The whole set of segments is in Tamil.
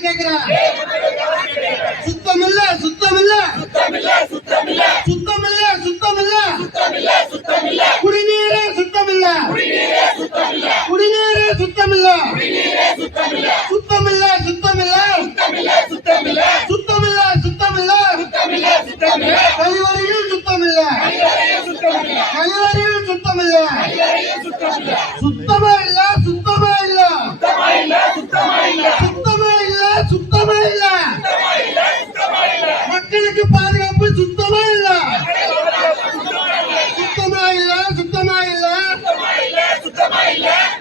பார்த்து கேக்குறேன். சுத்தம் இல்ல சுத்தம் இல்ல சுத்தம் இல்ல சுத்தம் இல்ல குடிநீரே சுத்தம் இல்ல குடிநீரே சுத்தம் இல்ல சுத்தம் இல்ல சுத்தம் இல்ல சுத்தம் இல்ல சுத்தம் இல்ல கழிவறையில் சுத்தம் இல்ல கழிவறையில் சுத்தம் இல்ல சுத்தமா இல்ல சுத்தமா இல்ல சுத்தமா இல்ல சுத்தமா இல்ல மக்களுக்கு பாதுகாப்பு சுத்தமா இல்ல சுத்தமா இல்ல சுத்தமா இல்ல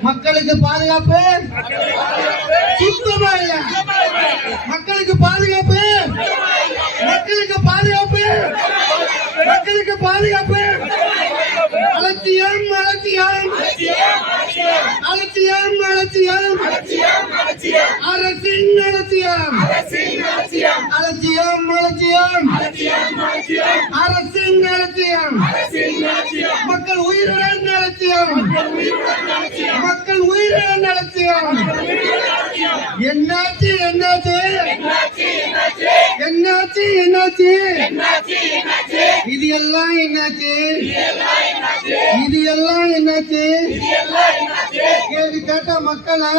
மக்களுக்கு பாதுகாப்பு சுத்தமா இல்ல மக்களுக்கு பாதுகாப்பு மக்களுக்கு பாதுகாப்பு மக்களுக்கு பாதுகாப்பு அலட்சியம் அலட்சியம் அலட்சியம் அலட்சியம் அரசின் அலட்சியம் அலட்சியம் அலட்சியம் அரசின் அலட்சியம் மக்கள் உயிருடன் அலட்சியம் மக்கள் உயிருடன் அலட்சியம் என்னாச்சு என்னாச்சு என்னாச்சு என்னாச்சு இது எல்லாம் என்னாச்சு இது எல்லாம் என்னாச்சு கேள்வி கேட்ட மக்களை